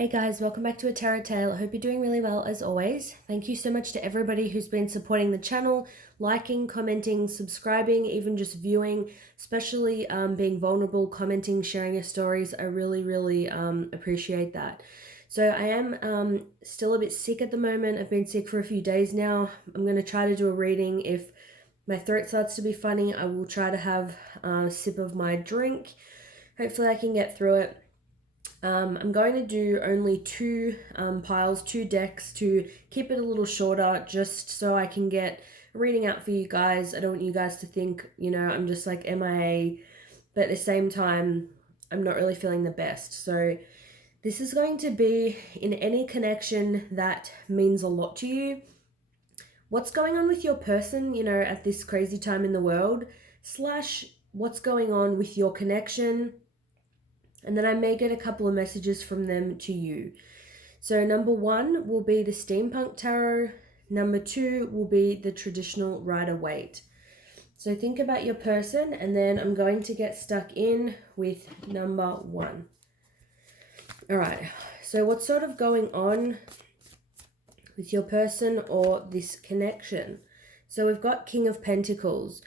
Hey guys, welcome back to A Tarot Tale. I hope you're doing really well as always. Thank you so much to everybody who's been supporting the channel, liking, commenting, subscribing, even just viewing, especially being vulnerable, commenting, sharing your stories. I really appreciate that. So I am still a bit sick at the moment. I've been sick for a few days now. I'm going to try to do a reading. If my throat starts to be funny, I will try to have a sip of my drink. Hopefully I can get through it. I'm going to do only two piles, two decks to keep it a little shorter, just so I can get a reading out for you guys. I don't want you guys to think, I'm just like MIA, but at the same time, I'm not really feeling the best. So this is going to be in any connection that means a lot to you. What's going on with your person, at this crazy time in the world, / what's going on with your connection, and then I may get a couple of messages from them to you. So number 1 will be the Steampunk Tarot. Number 2 will be the traditional Rider-Waite. So think about your person, and then I'm going to get stuck in with number 1. All right, so what's sort of going on with your person or this connection? So we've got King of Pentacles.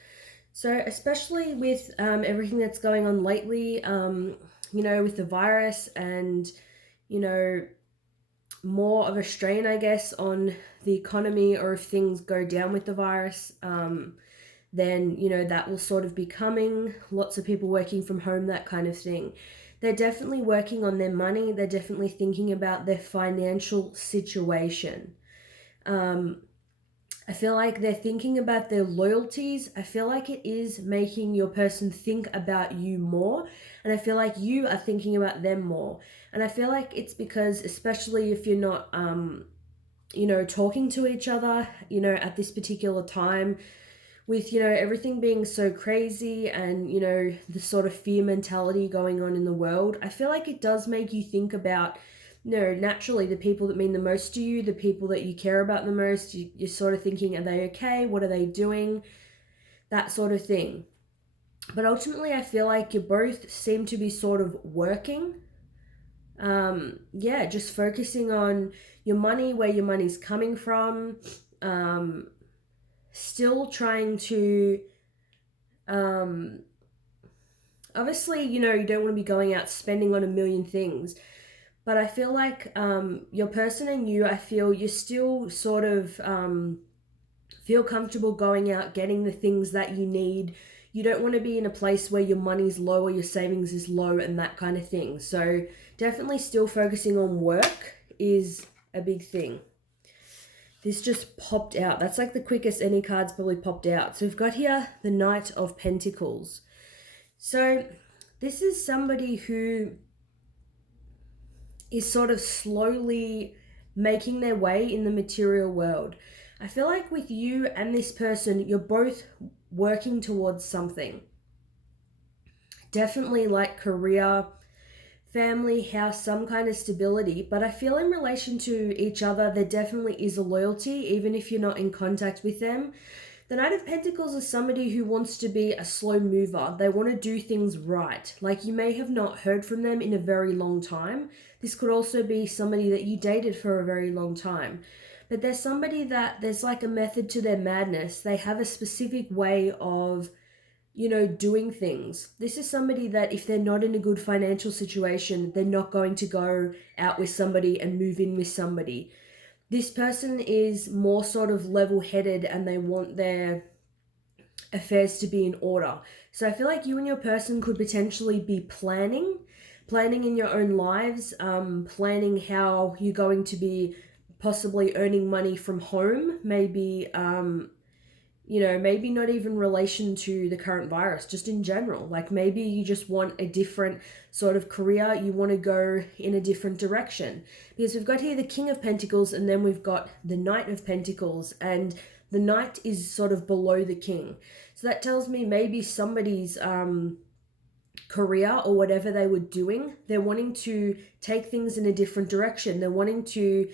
So especially with everything that's going on lately, with the virus and, more of a strain, I guess, on the economy, or if things go down with the virus, then, that will sort of be coming. Lots of people working from home, that kind of thing. They're definitely working on their money. They're definitely thinking about their financial situation. I feel like they're thinking about their loyalties. I feel like it is making your person think about you more. And I feel like you are thinking about them more. And I feel like it's because, especially if you're not, talking to each other, at this particular time, with, everything being so crazy and, the sort of fear mentality going on in the world, I feel like it does make you think about, naturally the people that mean the most to you, the people that you care about the most. You're sort of thinking, are they okay? What are they doing? That sort of thing. But ultimately, I feel like you both seem to be sort of working. Just focusing on your money, where your money's coming from. Still trying to, obviously, you don't want to be going out spending on a million things. But I feel like your person and you, I feel you're still sort of feel comfortable going out, getting the things that you need. You don't want to be in a place where your money's low or your savings is low and that kind of thing. So definitely still focusing on work is a big thing. This just popped out. That's like the quickest any card's probably popped out. So we've got here the Knight of Pentacles. So this is somebody who is sort of slowly making their way in the material world. I feel like with you and this person, you're both working towards something. Definitely like career, family, house, some kind of stability. But I feel in relation to each other, there definitely is a loyalty, even if you're not in contact with them. The Knight of Pentacles is somebody who wants to be a slow mover. They want to do things right. Like, you may have not heard from them in a very long time. This could also be somebody that you dated for a very long time. But there's somebody that there's like a method to their madness. They have a specific way of, doing things. This is somebody that if they're not in a good financial situation, they're not going to go out with somebody and move in with somebody. This person is more sort of level-headed and they want their affairs to be in order. So I feel like you and your person could potentially be planning in your own lives, planning how you're going to be possibly earning money from home, maybe, maybe not even relation to the current virus, just in general. Like, maybe you just want a different sort of career, you want to go in a different direction. Because we've got here the King of Pentacles, and then we've got the Knight of Pentacles, and the Knight is sort of below the King. So that tells me maybe somebody's career or whatever they were doing, they're wanting to take things in a different direction. They're wanting to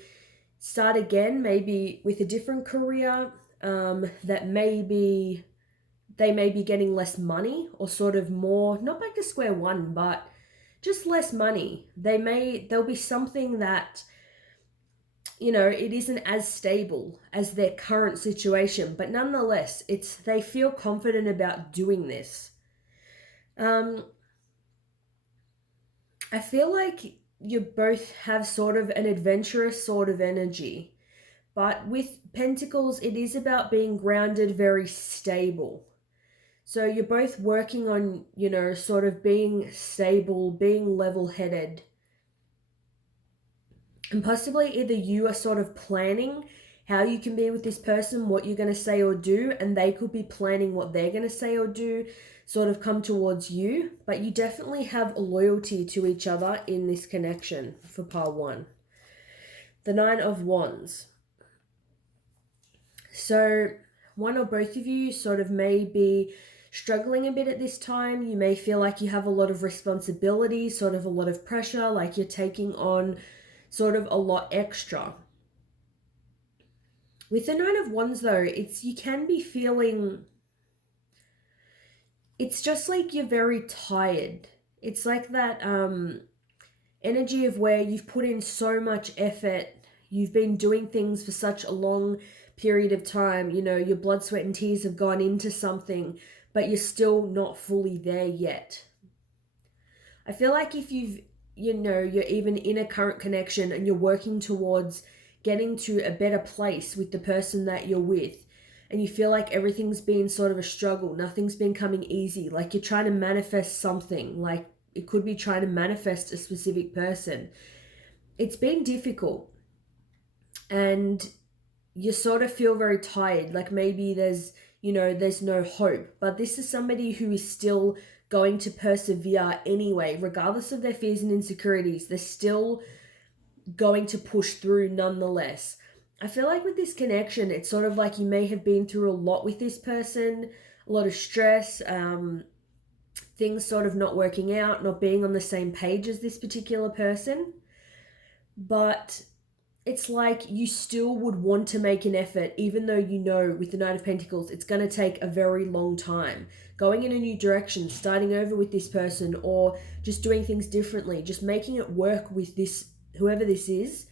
start again, maybe with a different career, that maybe they may be getting less money, or sort of more, not back to square one, but just less money. There'll be something that, you know, it isn't as stable as their current situation, but nonetheless, they feel confident about doing this. I feel like you both have sort of an adventurous sort of energy, but with Pentacles, it is about being grounded, very stable. So you're both working on, you know, sort of being stable, being level-headed. And possibly either you are sort of planning how you can be with this person, what you're going to say or do, and they could be planning what they're going to say or do, sort of come towards you. But you definitely have loyalty to each other in this connection for pile 1. The 9 of Wands. So one or both of you sort of may be struggling a bit at this time. You may feel like you have a lot of responsibility, sort of a lot of pressure, like you're taking on sort of a lot extra. With the 9 of Wands though, you can be feeling, it's just like you're very tired. It's like that energy of where you've put in so much effort, you've been doing things for such a long period of time, you know, your blood, sweat and tears have gone into something, but you're still not fully there yet. I feel like if you're even in a current connection and you're working towards getting to a better place with the person that you're with, and you feel like everything's been sort of a struggle, nothing's been coming easy, like you're trying to manifest something, like it could be trying to manifest a specific person. It's been difficult and you sort of feel very tired, like maybe there's no hope, but this is somebody who is still going to persevere anyway, regardless of their fears and insecurities. They're still going to push through nonetheless. I feel like with this connection, it's sort of like you may have been through a lot with this person, a lot of stress, things sort of not working out, not being on the same page as this particular person. But it's like you still would want to make an effort, even though you know with the Knight of Pentacles, it's going to take a very long time. Going in a new direction, starting over with this person, or just doing things differently, just making it work with this, whoever this is,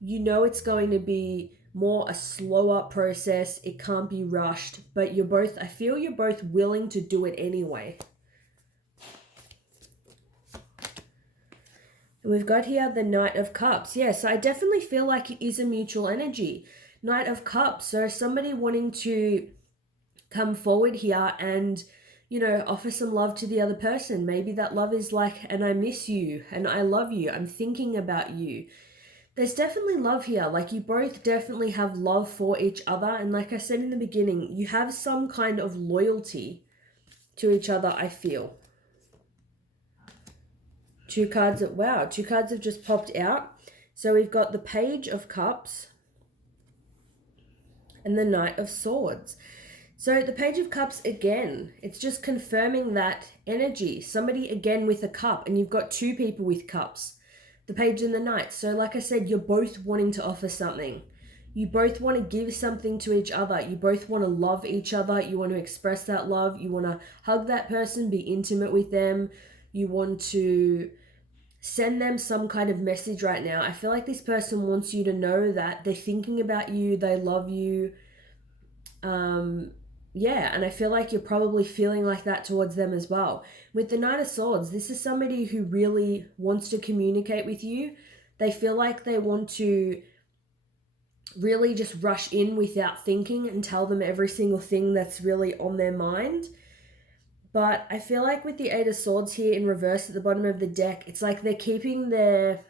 you know it's going to be more a slower process. It can't be rushed, but I feel you're both willing to do it anyway. We've got here the Knight of Cups. Yes, I definitely feel like it is a mutual energy. Knight of Cups. So somebody wanting to come forward here and, you know, offer some love to the other person. Maybe that love is like, and I miss you, and I love you, I'm thinking about you. There's definitely love here. Like you both definitely have love for each other. And like I said in the beginning, you have some kind of loyalty to each other, I feel. Two cards have just popped out. So we've got the Page of Cups and the Knight of Swords. So the Page of Cups, again, it's just confirming that energy. Somebody again with a cup, and you've got two people with cups, the Page and the Knight. So like I said, you're both wanting to offer something. You both want to give something to each other. You both want to love each other. You want to express that love. You want to hug that person, be intimate with them. You want to send them some kind of message right now. I feel like this person wants you to know that they're thinking about you, they love you. Yeah, and I feel like you're probably feeling like that towards them as well. With the Knight of Swords, this is somebody who really wants to communicate with you. They feel like they want to really just rush in without thinking and tell them every single thing that's really on their mind. But I feel like with the Eight of Swords here in reverse at the bottom of the deck, it's like they're keeping their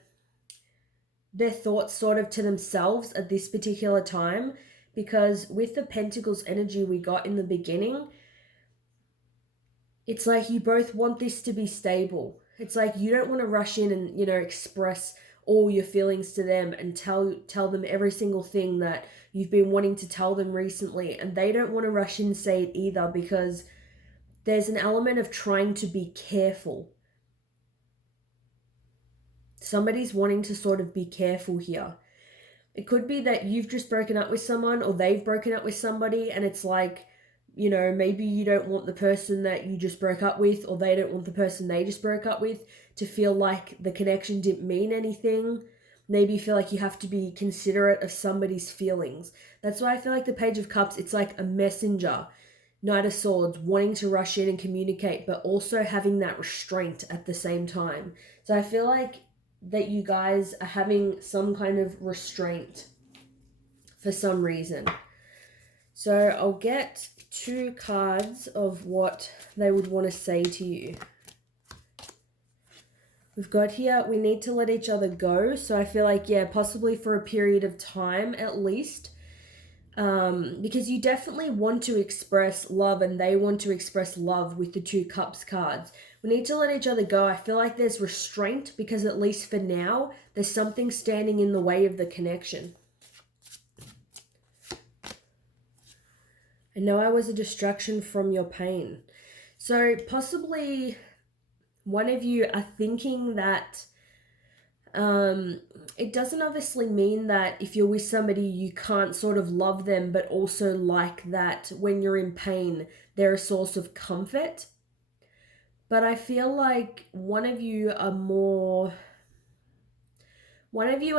thoughts sort of to themselves at this particular time, because with the Pentacles energy we got in the beginning, it's like you both want this to be stable. It's like you don't want to rush in and, you know, express all your feelings to them and tell them every single thing that you've been wanting to tell them recently. And they don't want to rush in and say it either, because there's an element of trying to be careful. Somebody's wanting to sort of be careful here. It could be that you've just broken up with someone, or they've broken up with somebody, and it's like you know, maybe you don't want the person that you just broke up with, or they don't want the person they just broke up with to feel like the connection didn't mean anything. Maybe you feel like you have to be considerate of somebody's feelings. That's why I feel like the Page of Cups, it's like a messenger. Knight of Swords, wanting to rush in and communicate, but also having that restraint at the same time. So I feel like that you guys are having some kind of restraint for some reason. So I'll get 2 cards of what they would want to say to you. We've got here, we need to let each other go. So I feel like, yeah, possibly for a period of time at least. Because you definitely want to express love and they want to express love with the 2 Cups cards. We need to let each other go. I feel like there's restraint because at least for now, there's something standing in the way of the connection. I know I was a distraction from your pain. So possibly one of you are thinking that it doesn't obviously mean that if you're with somebody you can't sort of love them, but also like that when you're in pain they're a source of comfort. But I feel like one of you are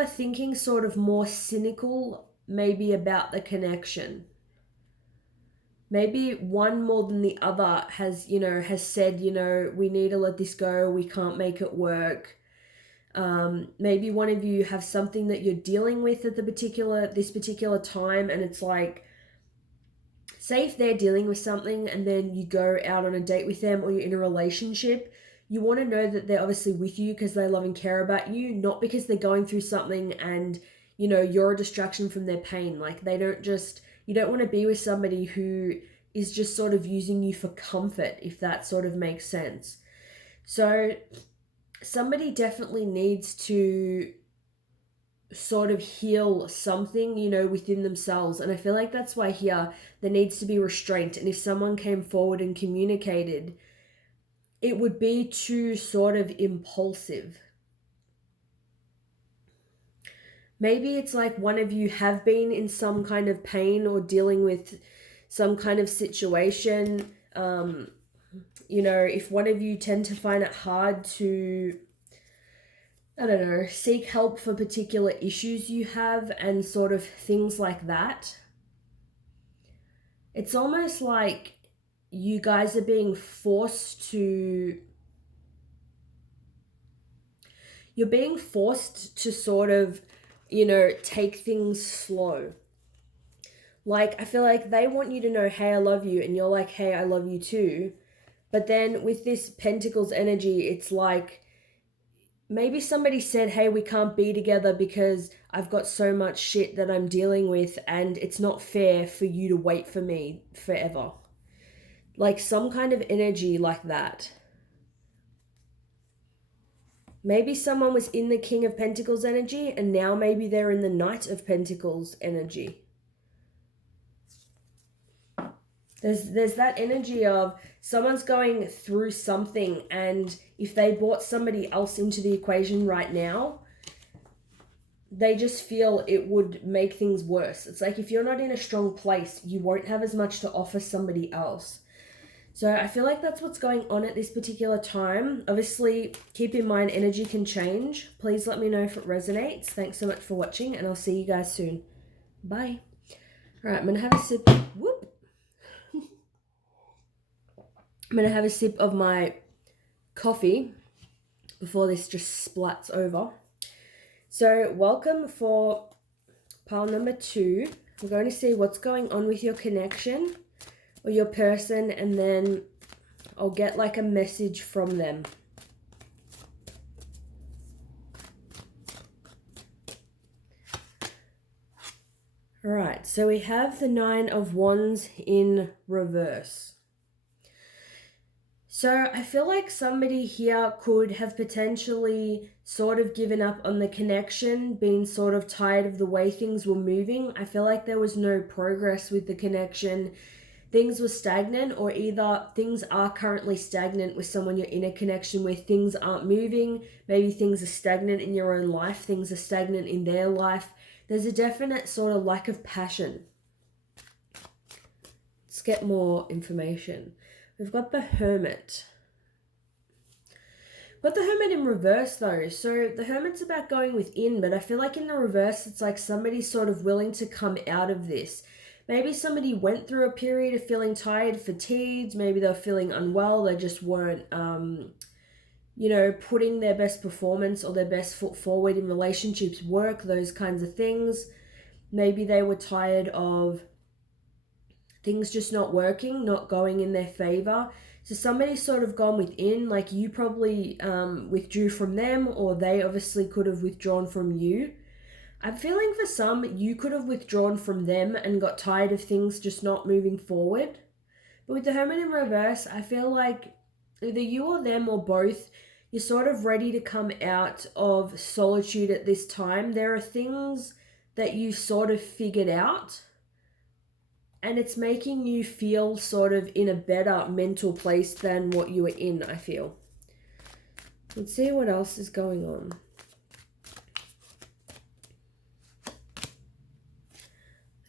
thinking sort of more cynical maybe about the connection. Maybe one more than the other has said, we need to let this go, we can't make it work. Maybe one of you have something that you're dealing with at this particular time, and it's like, say if they're dealing with something and then you go out on a date with them or you're in a relationship, you want to know that they're obviously with you because they love and care about you, not because they're going through something and, you're a distraction from their pain. Like you don't want to be with somebody who is just sort of using you for comfort, if that sort of makes sense. So somebody definitely needs to sort of heal something, within themselves. And I feel like that's why here there needs to be restraint. And if someone came forward and communicated, it would be too sort of impulsive. Maybe it's like one of you have been in some kind of pain or dealing with some kind of situation. If one of you tend to find it hard to, seek help for particular issues you have and sort of things like that, it's almost like you guys are being forced to, you're being forced to sort of, take things slow. Like, I feel like they want you to know, hey, I love you, and you're like, hey, I love you too. But then with this Pentacles energy, it's like, maybe somebody said, hey, we can't be together because I've got so much shit that I'm dealing with and it's not fair for you to wait for me forever. Like some kind of energy like that. Maybe someone was in the King of Pentacles energy and now maybe they're in the Knight of Pentacles energy. There's that energy of someone's going through something, and if they brought somebody else into the equation right now, they just feel it would make things worse. It's like if you're not in a strong place, you won't have as much to offer somebody else. So I feel like that's what's going on at this particular time. Obviously, keep in mind energy can change. Please let me know if it resonates. Thanks so much for watching, and I'll see you guys soon. Bye. All right, I'm going to have a sip. Whoop. I'm going to have a sip of my coffee before this just splats over. So welcome for pile number 2. We're going to see what's going on with your connection or your person, and then I'll get like a message from them. All right, so we have the 9 of Wands in reverse. So I feel like somebody here could have potentially sort of given up on the connection, been sort of tired of the way things were moving. I feel like there was no progress with the connection. Things were stagnant, or either things are currently stagnant with someone you're in a connection with. Things aren't moving. Maybe things are stagnant in your own life. Things are stagnant in their life. There's a definite sort of lack of passion. Let's get more information. We've got the Hermit. Got the Hermit in reverse though. So the Hermit's about going within, but I feel like in the reverse, it's like somebody's sort of willing to come out of this. Maybe somebody went through a period of feeling tired, fatigued. Maybe they were feeling unwell. They just weren't, putting their best performance or their best foot forward in relationships, work, those kinds of things. Maybe they were tired of things just not working, not going in their favor. So somebody's sort of gone within, like you probably withdrew from them, or they obviously could have withdrawn from you. I'm feeling for some, you could have withdrawn from them and got tired of things just not moving forward. But with the Hermit in reverse, I feel like either you or them or both, you're sort of ready to come out of solitude at this time. There are things that you sort of figured out, and it's making you feel sort of in a better mental place than what you were in, I feel. Let's see what else is going on.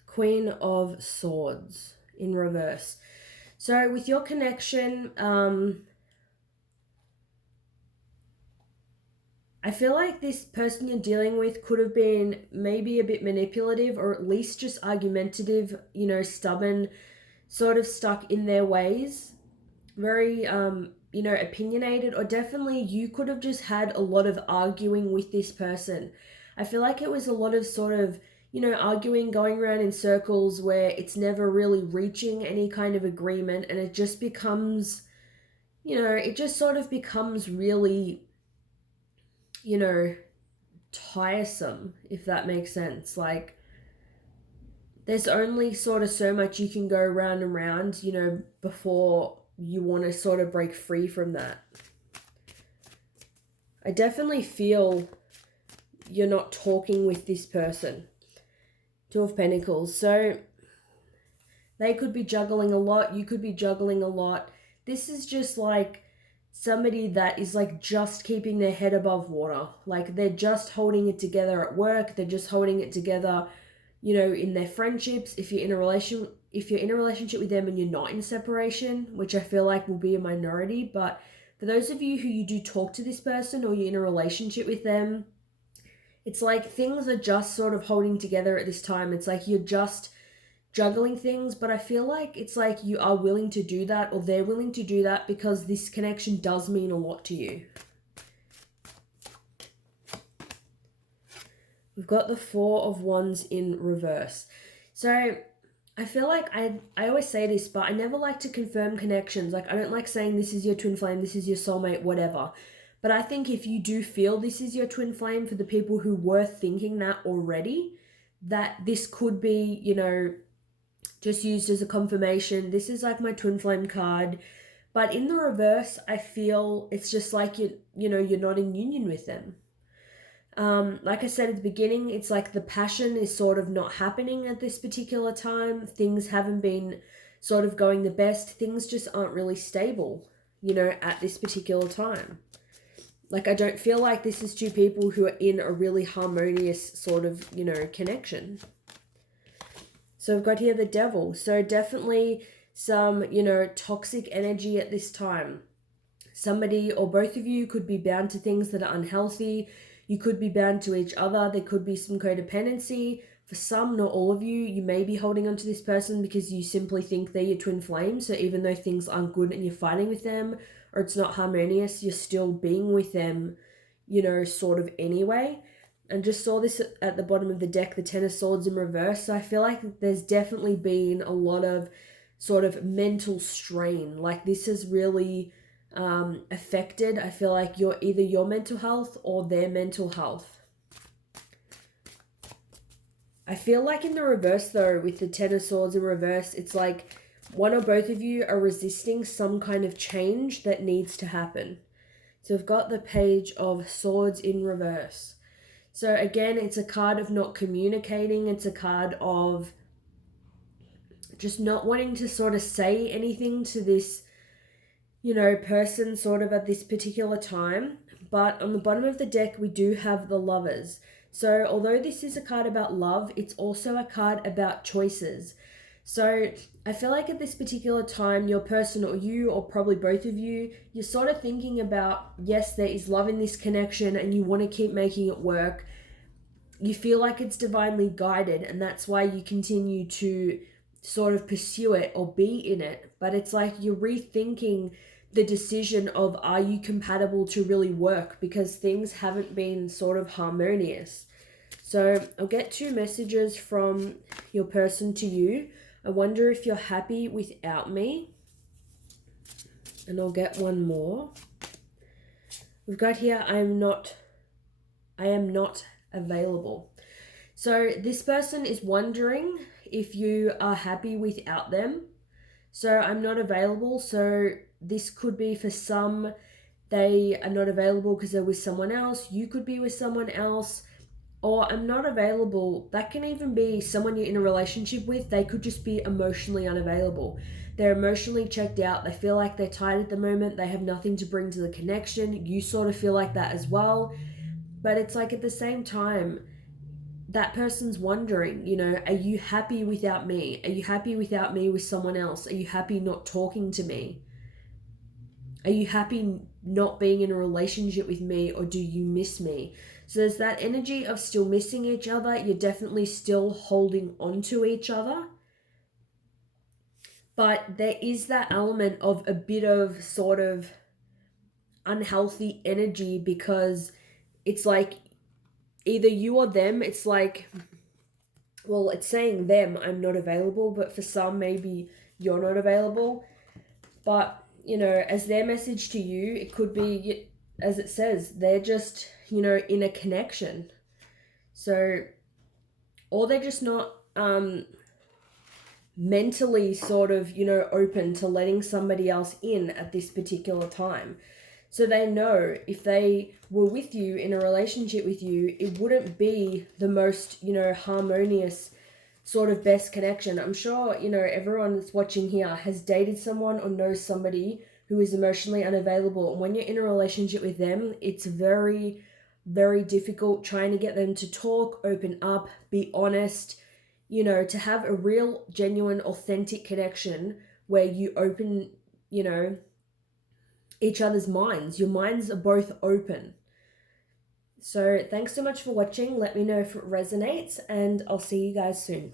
Queen of Swords in reverse. So with your connection, I feel like this person you're dealing with could have been maybe a bit manipulative, or at least just argumentative, stubborn, sort of stuck in their ways, very, opinionated, or definitely you could have just had a lot of arguing with this person. I feel like it was a lot of sort of, arguing, going around in circles where it's never really reaching any kind of agreement, and it just becomes, it just sort of becomes really, tiresome, if that makes sense. Like, there's only sort of so much you can go round and round, before you want to sort of break free from that. I definitely feel you're not talking with this person. Two of Pentacles. So they could be juggling a lot. You could be juggling a lot. This is just like somebody that is like just keeping their head above water. Like they're just holding it together at work. They're just holding it together, in their friendships. If you're in a relationship with them and you're not in separation, which I feel like will be a minority, but for those of you who you do talk to this person or you're in a relationship with them, it's like things are just sort of holding together at this time. It's like you're just juggling things, but I feel like it's like you are willing to do that, or they're willing to do that, because this connection does mean a lot to you. We've got the Four of Wands in reverse. So I feel like I always say this, but I never like to confirm connections. Like I don't like saying this is your twin flame, this is your soulmate, whatever. But I think if you do feel this is your twin flame, for the people who were thinking that already, that this could be, just used as a confirmation. This is like my twin flame card. But in the reverse, I feel it's just like you're not in union with them. Like I said at the beginning, it's like the passion is sort of not happening at this particular time. Things haven't been sort of going the best. Things just aren't really stable, at this particular time. Like, I don't feel like this is two people who are in a really harmonious sort of, connection. So we've got here the Devil. So definitely some, toxic energy at this time. Somebody or both of you could be bound to things that are unhealthy. You could be bound to each other. There could be some codependency. For some, not all of you, you may be holding on to this person because you simply think they're your twin flame. So even though things aren't good and you're fighting with them, or it's not harmonious, you're still being with them, sort of anyway. And just saw this at the bottom of the deck, the Ten of Swords in reverse. So I feel like there's definitely been a lot of sort of mental strain. Like this has really affected, I feel like, either your mental health or their mental health. I feel like in the reverse though, with the Ten of Swords in reverse, it's like one or both of you are resisting some kind of change that needs to happen. So we've got the Page of Swords in reverse. So again, it's a card of not communicating. It's a card of just not wanting to sort of say anything to this, person sort of at this particular time. But on the bottom of the deck, we do have the Lovers. So although this is a card about love, it's also a card about choices. So I feel like at this particular time, your person or you, or probably both of you, you're sort of thinking about, yes, there is love in this connection and you want to keep making it work. You feel like it's divinely guided, and that's why you continue to sort of pursue it or be in it. But it's like you're rethinking the decision of, are you compatible to really work, because things haven't been sort of harmonious. So I'll get 2 messages from your person to you. I wonder if you're happy without me. And I'll get 1 more. We've got here, I am not available. So this person is wondering if you are happy without them. So I'm not available. So this could be for some, they are not available because they're with someone else. You could be with someone else. Or I'm not available. That can even be someone you're in a relationship with. They could just be emotionally unavailable. They're emotionally checked out. They feel like they're tired at the moment. They have nothing to bring to the connection. You sort of feel like that as well. But it's like at the same time, that person's wondering, you know, are you happy without me? Are you happy without me with someone else? Are you happy not talking to me? Are you happy not being in a relationship with me, or do you miss me? So there's that energy of still missing each other. You're definitely still holding on to each other. But there is that element of a bit of sort of unhealthy energy, because it's like either you or them. It's like, well, it's saying them, I'm not available, but for some, maybe you're not available. But, you know, as their message to you, it could be, as it says, they're just, you know, in a connection. So, or they're just not mentally sort of, you know, open to letting somebody else in at this particular time. So they know if they were with you in a relationship with you, it wouldn't be the most, you know, harmonious sort of best connection. I'm sure, you know, everyone that's watching here has dated someone or knows somebody who is emotionally unavailable. And when you're in a relationship with them, it's very, very difficult trying to get them to talk, open up, be honest, you know, to have a real, genuine, authentic connection where you open, you know, each other's minds. Your minds are both open. So thanks so much for watching. Let me know if it resonates, and I'll see you guys soon.